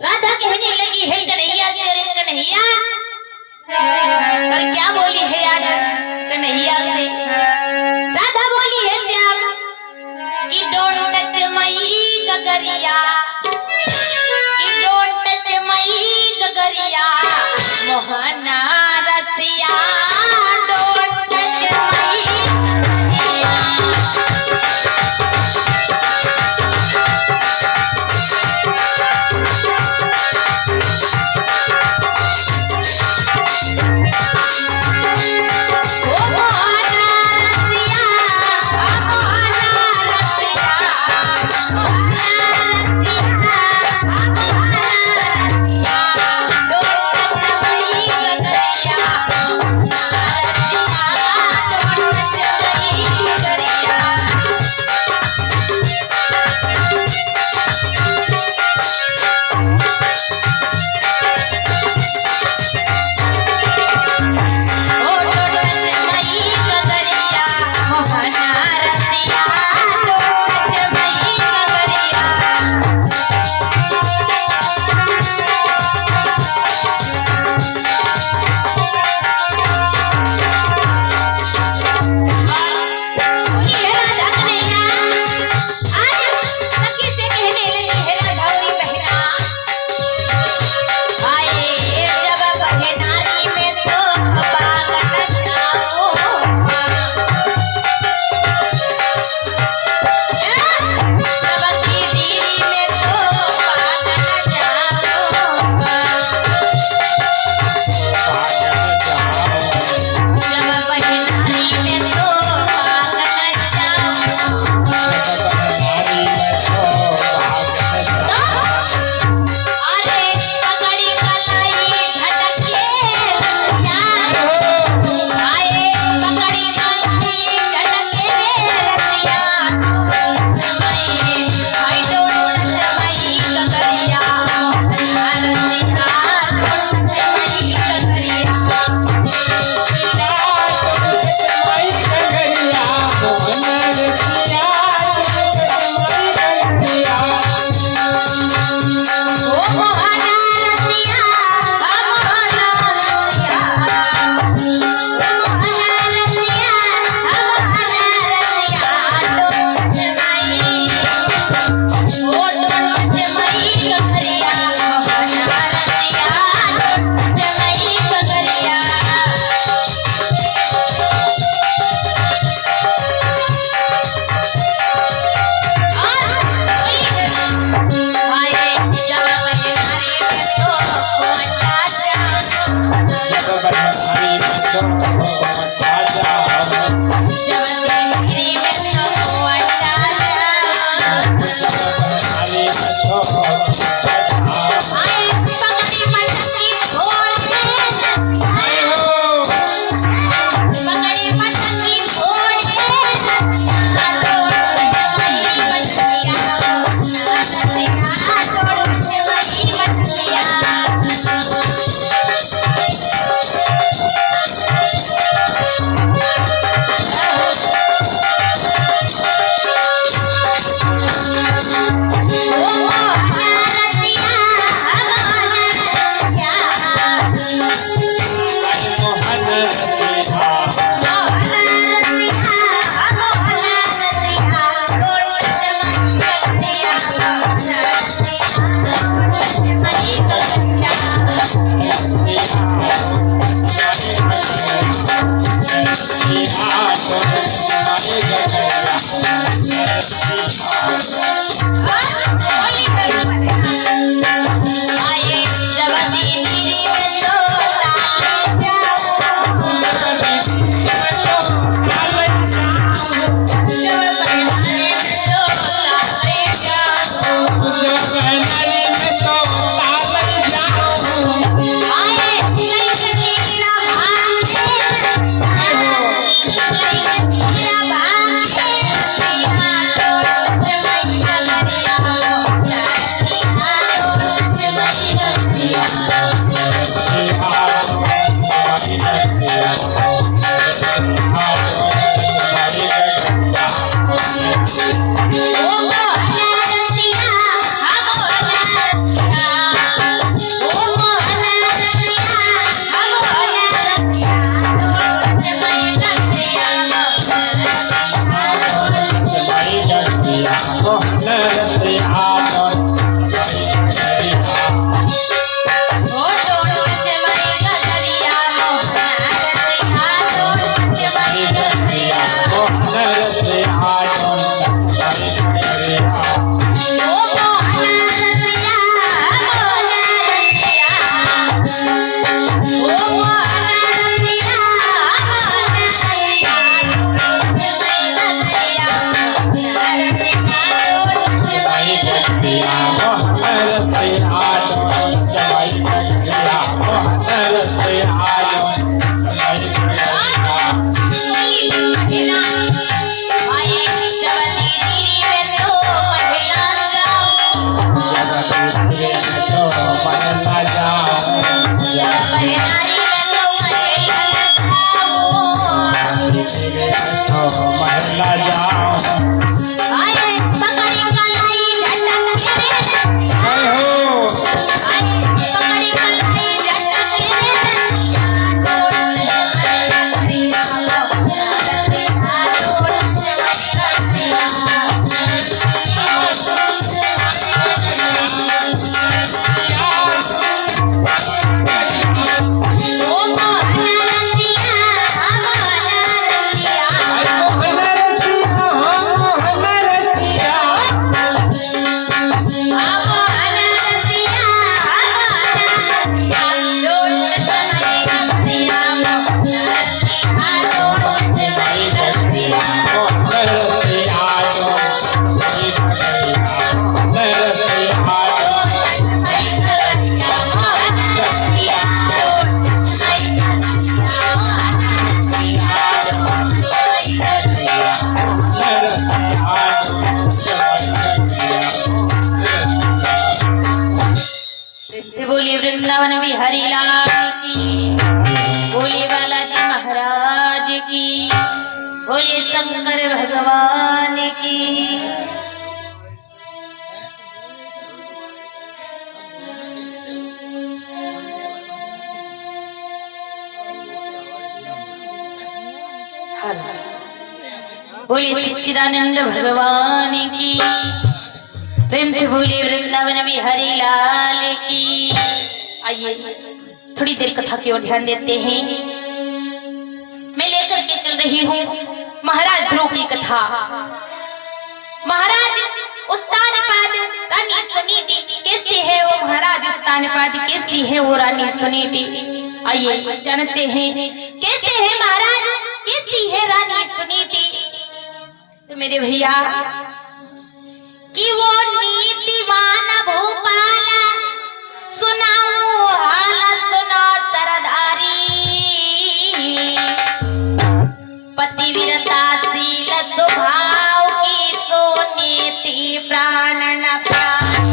राधा कहने लगी है कन्हैया तेरे कन्हैया, पर क्या बोली है आज कन्हैया से? राधा बोली है श्याम कि डोंट टच मई गगरिया, कि डोंट टच मई गगरिया मोहना रसिया, डोंट टच मई गगरिया। से बोली वृंदावन बिहारी लाल की, बोले बालाजी महाराज की, बोले शंकर भगवान की। बोले सच्चिदानंद भगवान की, प्रेम से बोले वृंदावन बिहारी लाल की। आइए थोड़ी देर कथा की ओर ध्यान देते हैं। मैं लेकर के चल रही हूँ महाराज ध्रुव की कथा। महाराज उत्तानपाद रानी सुनीति कैसी है वो, महाराज उत्तानपाद कैसी है वो रानी सुनीति। आइए जानते हैं कैसे है महाराज, कैसी है रानी सुनीति। तो मेरे भैया कि वो नीतिवान भूपाला, सुनाओ हाल सुना सरदारी, पतिव्रता शील स्वभाव की सुनीति प्राण न प्यारी।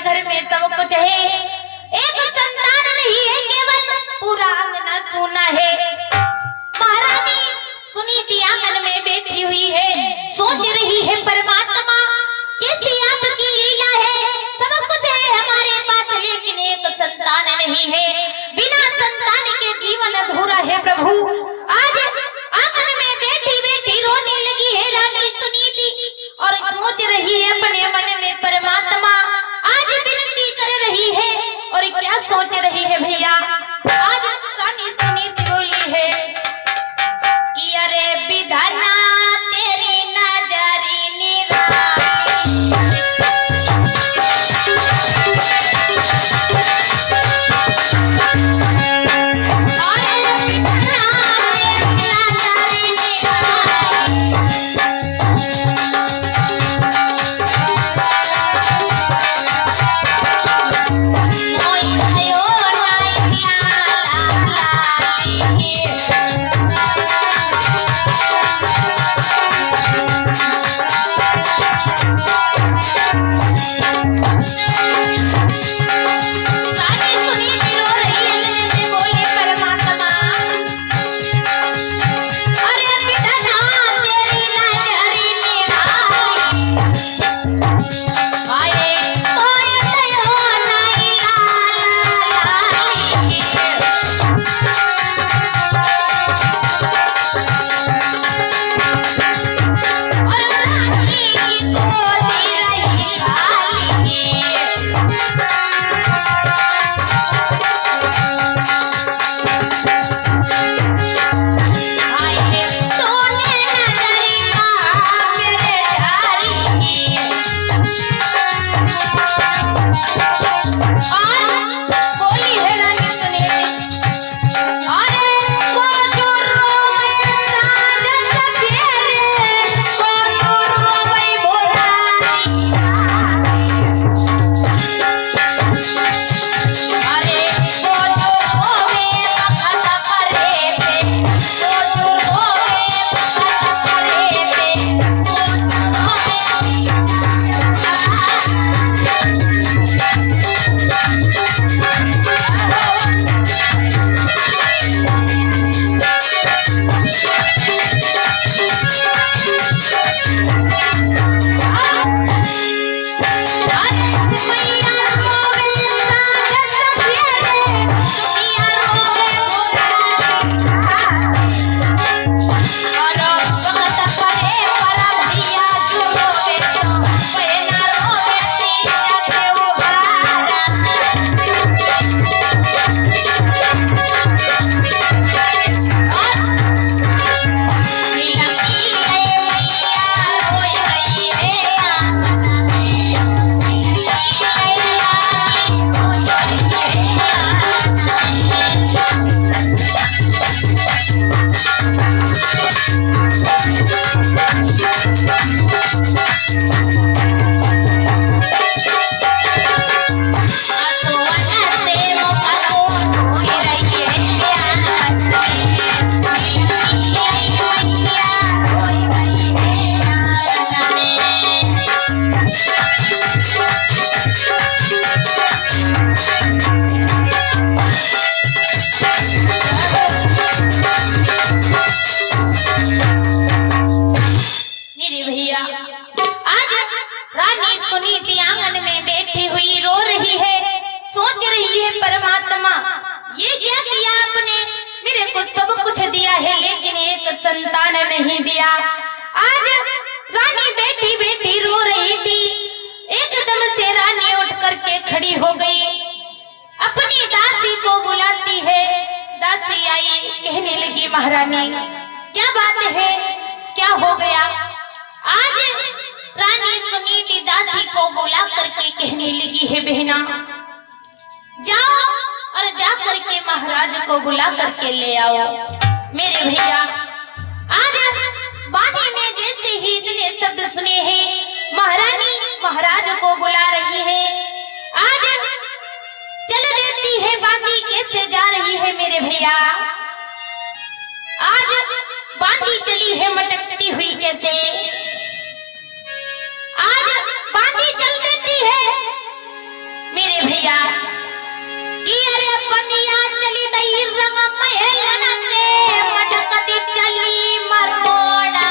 घर में सब कुछ है, एक संतान नहीं है, केवल पूरा आंगन सोना है। महारानी सुनीति आंगन में बैठी हुई है, सोच रही है परमात्मा कैसी आपकी लीला है। सब कुछ है हमारे पास लेकिन एक संतान नहीं है, बिना संतान के जीवन अधूरा है। प्रभु आज आंगन में बैठी बैठी रोने लगी है रानी सुनीति और सोच रही है अपने मन में परमात्मा आज विनती कर रही है। और क्या सोच रही है भैया, आज रानी सुनीति बोली है कि अरे विधाना तेरी नजरी निराली, Oh, को सब कुछ दिया है लेकिन एक संतान नहीं दिया। आज रानी बैठी बैठी रो रही थी, एकदम से रानी उठ करके खड़ी हो गई, अपनी दासी को बुलाती है। दासी आई, कहने लगी महारानी क्या बात है, क्या हो गया? आज रानी सुनीति दासी को बुला करके कहने लगी है बहना जाओ और जा करके महाराज को बुला करके ले आओ। मेरे भैया आज बानी ने जैसे ही इतने शब्द सुने हैं, महारानी महाराज को बुला रही है। आज चल देती है बांदी कैसे जा रही है मेरे भैया। आज बांदी चली है मटकती हुई कैसे, आज बांदी चल देती है मेरे भैया कि अरे पनिया चली दई रंग महल ने मटकती चली मरोड़ा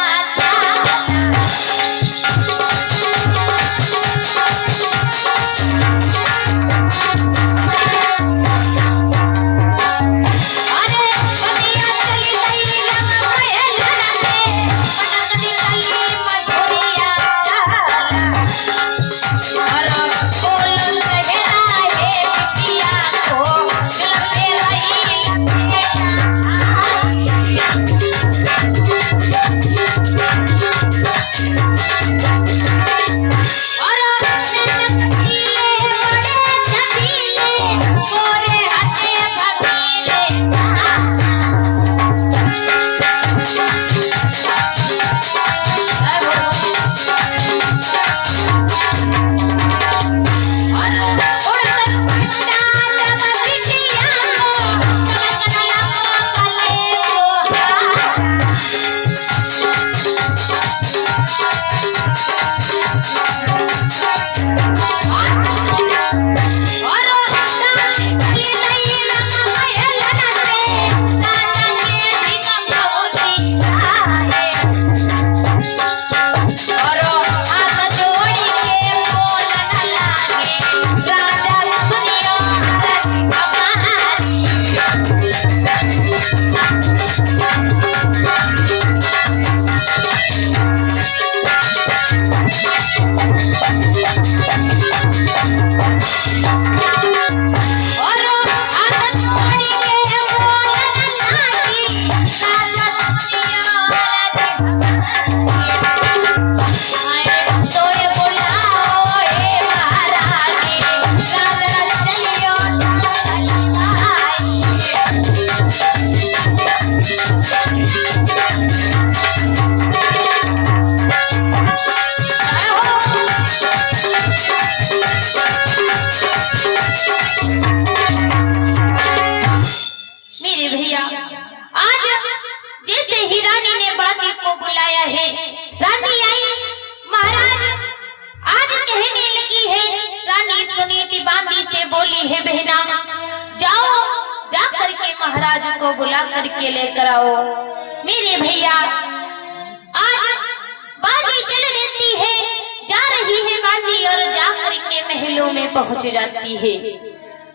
महाराज को बुला करके लेकर आओ। मेरे भैया आज बांदी चल देती है, जा रही है बांदी और जा करके महलों में पहुंच जाती है।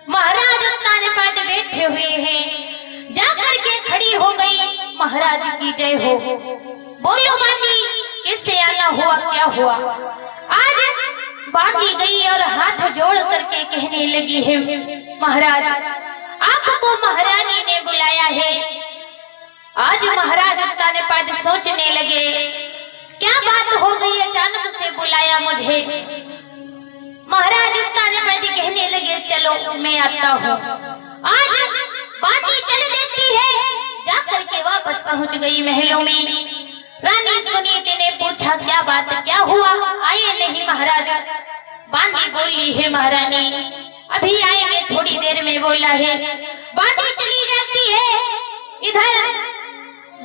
महाराज ताने पाते बैठे हुए हैं, जा करके खड़ी हो गई, महाराज की जय हो। बोलो बांदी कैसे आना हुआ, क्या हुआ? आज बांदी गई और हाथ जोड़ करके कहने लगी है महाराज आपको महारानी ने बुलाया है। आज महाराज ताने पाद सोचने लगे क्या बात हो गई, अचानक से बुलाया मुझे। महाराज ताने पाद कहने लगे चलो मैं आता हूँ। आज बांदी चल देती है, जा करके वापस पहुँच गई महलों में। रानी सुनीति ने पूछा क्या बात, क्या हुआ, आए नहीं महाराज? बांदी बोली है महारानी अभी आएंगे, थोड़ी देर में बोला है। बांदी चली जाती है, इधर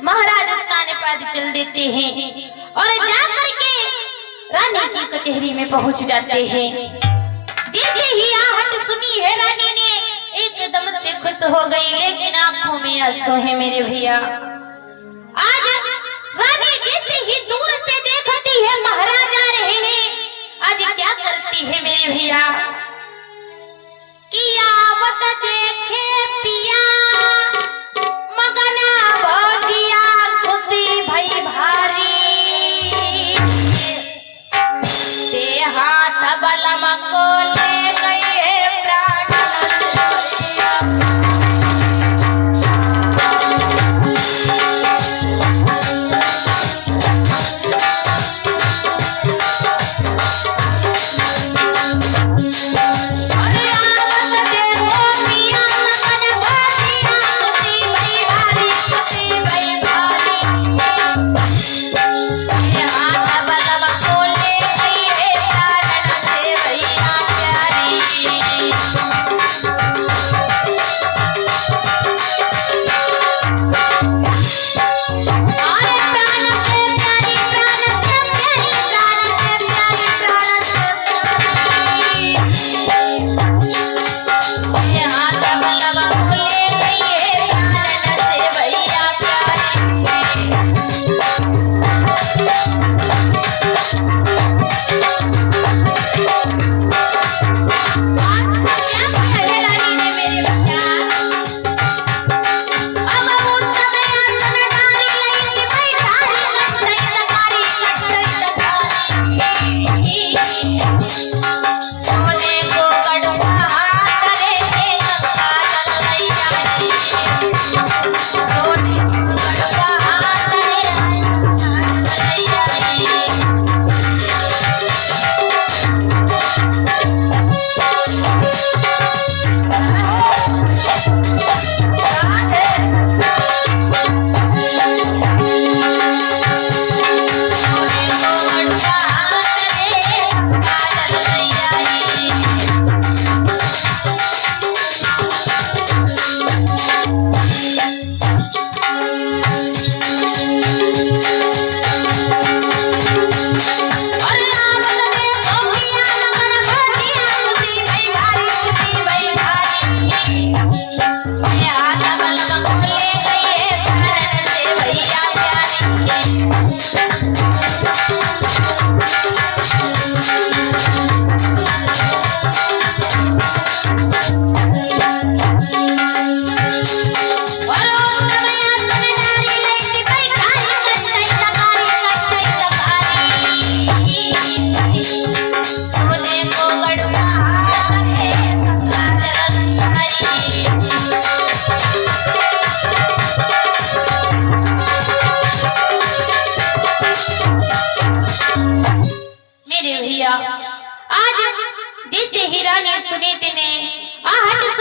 महाराज ताने पाद चल देते हैं और जाकर के रानी की कचहरी में पहुंच जाते हैं। जैसे ही आहट सुनी है रानी ने एकदम से खुश हो गई, लेकिन आंखों में आंसू है मेरे भैया। आज रानी जैसे ही दूर से देखती है महाराज आ रहे हैं, आज क्या करती है मेरे भैया कि आवत देखे पिया मगन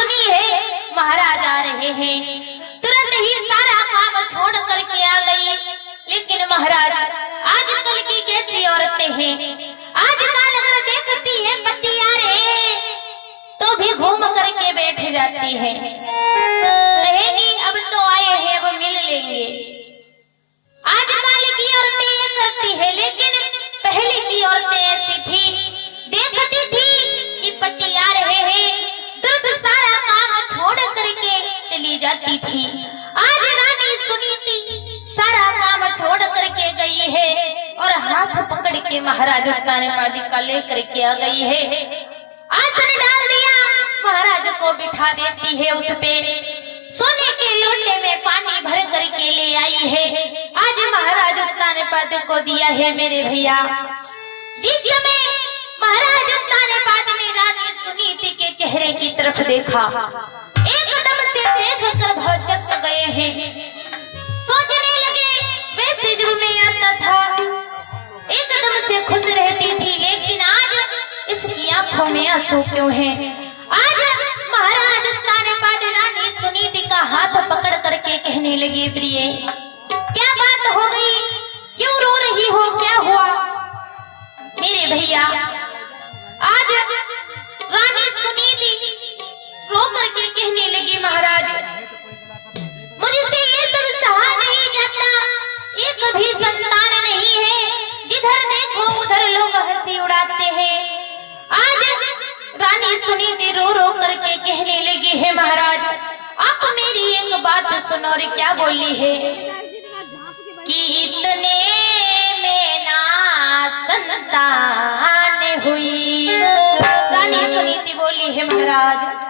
सुनी है महाराज आ रहे हैं। तुरंत ही सारा काम छोड़ करके आ गई। लेकिन महाराज आजकल की कैसी औरतें हैं, आजकल अगर देखती है पति आ रहे तो भी घूम करके बैठ जाती है, कहेगी अब तो आए हैं अब मिल लेंगे। आजकल की औरतें ये करती है, लेकिन पहले की औरतें ऐसी थी, देखती थी कि पति आ रहे हैं तुरंत सारा काम छोड़ करके चली जाती थी। आज रानी सुनीति सारा काम छोड़ करके गई है और हाथ पकड़ के महाराज उत्तानपादिका लेकर के आ गई है। आसन डाल दिया, महाराज को बिठा देती है उस पे, सोने के लोटे में पानी भर करके ले आई है। आज महाराज उत्तानपाद को दिया है मेरे भैया। जिस समय महाराज उत्तानपाद ने रानी सुनीति के चेहरे की तरफ देखा, एकदम से देखकर भौचक गए हैं। सोचने लगे वैसे जब मैं आता था एकदम से खुश रहती थी, लेकिन आज इसकी आंखों में आंसू क्यों हैं? आज महाराज उत्तानपाद रानी सुनीति का हाथ पकड़ करके कहने लगी, प्रिय क्या बात हो गई, क्यों रो रही हो, क्या हुआ? मेरे भैया आज रानी सुनीति रो करके कहने लगी, महाराज मुझसे ये सब सहा नहीं जाता, एक भी संतान नहीं है, जिधर देखो उधर लोग हंसी उड़ाते हैं। आज रानी सुनीति रो रो करके कहने लगी है, महाराज आप मेरी एक बात सुनो। और क्या बोली है कि इतने में ना संतान हुई। रानी सुनीति बोली है, महाराज